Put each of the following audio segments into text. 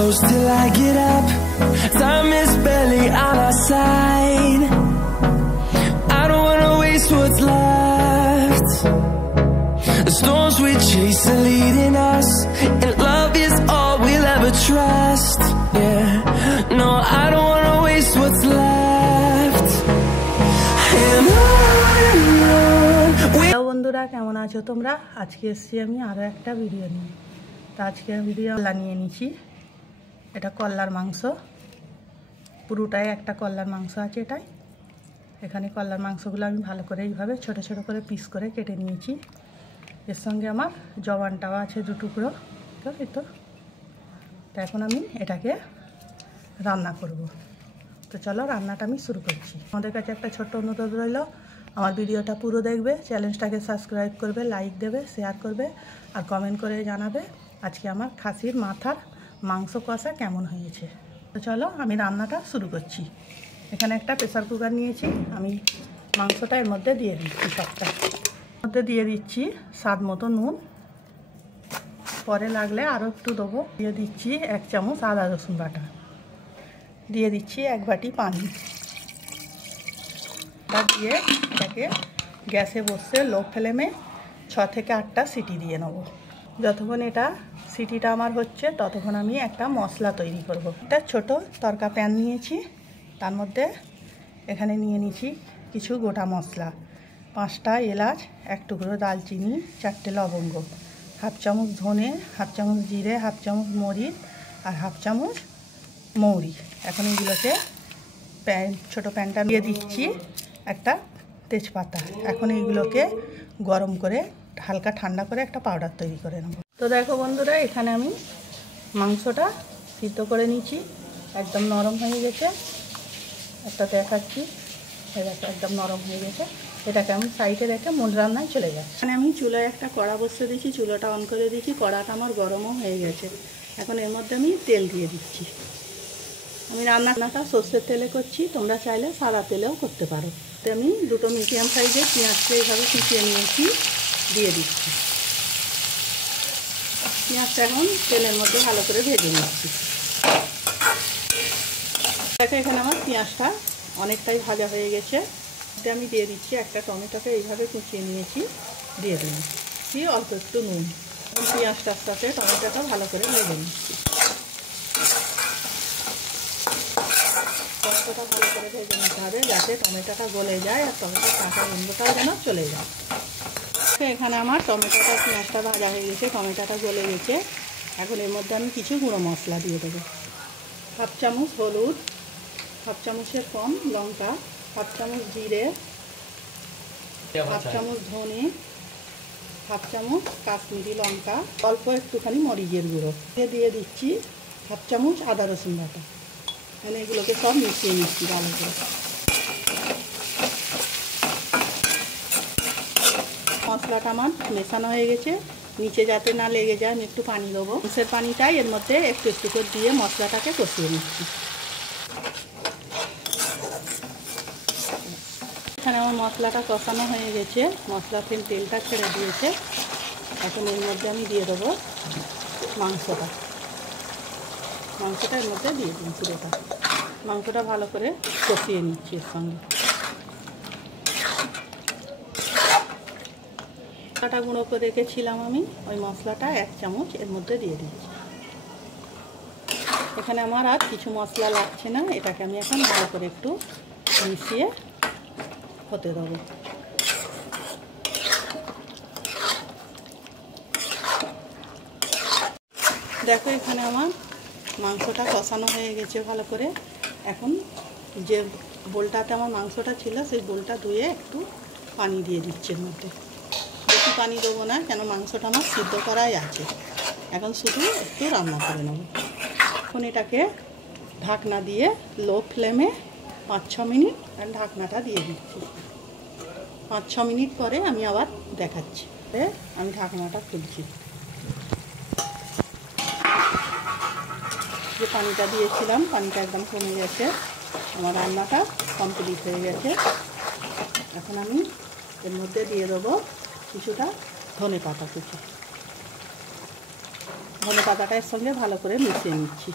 close till I get up. Time is barely on our side. I don't wanna waste what's left. The storms we chase are leading us, and love is all we'll ever trust. Yeah, no, I don't wanna waste what's left. And on hello বন্ধুরা, কেমন আছো তোমরা? আজকে এসেছি আমি আরও একটা video নিয়ে। তো আজকে ভিডিও নিয়ে নিয়েছি, এটা কল্লার মাংস, পুরোটাই একটা কল্লার মাংস আছে এটাই। এখানে কল্লার মাংসগুলো আমি ভালো করে এইভাবে ছোট ছোট করে পিস করে কেটে নিয়েছি। এর সঙ্গে আমার জবানটাও আছে 2 টুকরো, এই তো। এখন আমি এটাকে রান্না করব। তো চলো রান্নাটা আমি শুরু করছি। আমাদের কাছে একটা ছোট্ট অনুরোধ রইল, আমার ভিডিওটা পুরো দেখবে, চ্যানেলটাকে সাবস্ক্রাইব করবে, লাইক দেবে, শেয়ার করবে আর কমেন্ট করে জানাবে আজকে আমার খাসির মাথার মাংস কষা কেমন হয়েছে। তো চলো আমি রান্নাটা শুরু করছি। এখানে একটা প্রেসার কুকার নিয়েছি, আমি মাংসটা এর মধ্যে দিয়ে দিচ্ছি। সবটা মধ্যে দিয়ে দিচ্ছি স্বাদ মতো নুন, পরে লাগলে আরও একটু দেবো। দিয়ে দিচ্ছি 1 চামচ আদা রসুন বাটা, দিয়ে দিচ্ছি 1 বাটি পানি। দিয়ে এটাকে গ্যাসে বসে লো ফ্লেমে 6 থেকে 8টা সিটি দিয়ে নেব। যতক্ষণ এটা সিটিটা আমার হচ্ছে ততক্ষণ আমি একটা মশলা তৈরি করব। একটা ছোট তরকা প্যান নিয়েছি, তার মধ্যে এখানে নিয়ে নিয়েছি কিছু গোটা মশলা, 5টা এলাচ, 1 টুকরো দালচিনি, 4টে লবঙ্গ, 1/2 চামচ ধনে, 1/2 চামচ জিরে, 1/2 চামচ মরিচ আর 1/2 চামচ মৌরি। এখন এগুলোকে ছোটো প্যানটা দিয়ে দিচ্ছি একটা তেজপাতা। এখন এইগুলোকে গরম করে হালকা ঠান্ডা করে একটা পাউডার তৈরি করে নেব। তো দেখো বন্ধুরা, এখানে আমি মাংসটা সিদ্ধ করে নিচ্ছি, একদম নরম হয়ে গেছে। একটা দেখাচ্ছি, একদম নরম হয়ে গেছে। এটাকে আমি সাইডে রেখে মূল রান্নায় চলে যাচ্ছি। এখানে আমি চুলায় একটা কড়া বসিয়ে দিচ্ছি, চুলাটা অন করে দিচ্ছি। কড়াটা আমার গরমও হয়ে গেছে। এখন এর মধ্যে আমি তেল দিয়ে দিচ্ছি। আমি রান্নাটা সর্ষের তেলে করছি, তোমরা চাইলে সাদা তেলেও করতে পারো। তো আমি 2টো মিডিয়াম সাইজের পেঁয়াজকে এইভাবে কুচিয়ে নিয়েছি, দিয়ে দিচ্ছি। পেঁয়াজটা এখন তেলের মধ্যে ভালো করে ভেজে নিচ্ছি। দেখো এখানে আমার পেঁয়াজটা অনেকটাই ভাজা হয়ে গেছে। আমি দিয়ে দিচ্ছি একটা টমেটোকে এইভাবে কুচিয়ে নিয়েছি, দিয়ে দিচ্ছি অল্প একটু নুন। পেঁয়াজটার সাথে টমেটোটা ভালো করে ভেজে নিচ্ছি। টমেটোটা ভালো করে ভেজে নিতে হবে যাতে টমেটোটা গলে যায় আর টমেটোর কাঁচা গন্ধটাও যেন চলে যায়। এখানে আমার টমেটোটা পেঁয়াজটা ভাজা হয়ে গেছে, টমেটোটা গলে গেছে। এখন এর মধ্যে আমি কিছু গুঁড়ো মশলা দিয়ে দেবো। 1/2 চামচ হলুদ, 1/2 চামচের কম লঙ্কা, 1/2 চামচ জিরে, 1/2 চামচ ধনে, 1/2 চামচ কাশ্মীরি লঙ্কা, অল্প একটুখানি মরিচের গুঁড়ো দিয়ে দিচ্ছি 1/2 চামচ আদা রসুন বাটা। মানে এগুলোকে সব মিশিয়ে নিচ্ছি ভালো করে। মশলাটা আমার মেশানো হয়ে গেছে, নিচে যাতে না লেগে যায় আমি একটু পানি দেবো। মাংসের পানিটাই এর মধ্যে একটু একটু করে দিয়ে মশলাটাকে কষিয়ে নিচ্ছি। এখানে আমার মশলাটা কষানো হয়ে গেছে, মশলা থেকে তেলটা ছেড়ে দিয়েছে। এখন এর মধ্যে আমি দিয়ে দেবো মাংসটা। মাংসটা এর মধ্যে দিয়ে দিচ্ছি। এটা মাংসটা ভালো করে কষিয়ে নিচ্ছি এর সঙ্গে। মশলাটা গুঁড়ো করে রেখেছিলাম আমি, ওই মশলাটা 1 চামচ এর মধ্যে দিয়ে দিচ্ছি। এখানে আমার আর কিছু মশলা লাগছে না, এটাকে আমি এখন ভালো করে একটু মিশিয়ে হতে দেবো। দেখো এখানে আমার মাংসটা কষানো হয়ে গেছে ভালো করে। এখন যে বোলটাতে আমার মাংসটা ছিল সেই বোলটা ধুয়ে একটু পানি দিয়ে দিচ্ছে এর মধ্যে। বেশি পানি দেবো না, কেন মাংসটা আমার সিদ্ধ করাই আছে। এখন শুধু একটু রান্না করে নেব। এখন এটাকে ঢাকনা দিয়ে লো ফ্লেমে 5-6 মিনিট ঢাকনাটা দিয়ে দিচ্ছি। 5-6 মিনিট পরে আমি আবার দেখাচ্ছি। আমি ঢাকনাটা খুলছি। যে পানিটা দিয়েছিলাম পানিটা একদম কমে গেছে, আমার রান্নাটা কমপ্লিট হয়ে গেছে। এখন আমি এর মধ্যে দিয়ে দেবো কিছুটা ধনে পাতা কুচি। ধনে পাতাটা এর সঙ্গে ভালো করে মিশিয়ে নিচ্ছি।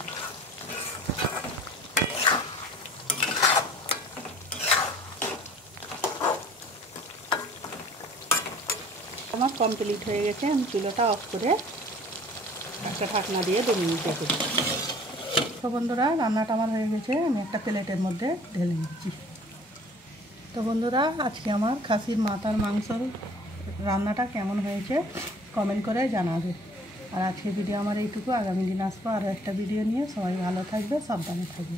আমার কমপ্লিট হয়ে গেছে। আমি চুলাটা অফ করে একটা ঢাকনা দিয়ে 2 মিনিট রেখে দিচ্ছি। তো বন্ধুরা, রান্নাটা আমার হয়ে গেছে। আমি একটা প্লেটের মধ্যে ঢেলে নিচ্ছি। তো বন্ধুরা, আজকে আমার খাসির মাথার মাংসর রান্নাটা কেমন হয়েছে কমেন্ট করে জানাবে। আর আজকের ভিডিও আমার এইটুকু। আগামী দিন আসবো আরও একটা ভিডিও নিয়ে। সবাই ভালো থাকবে, সাবধানে থাকবে।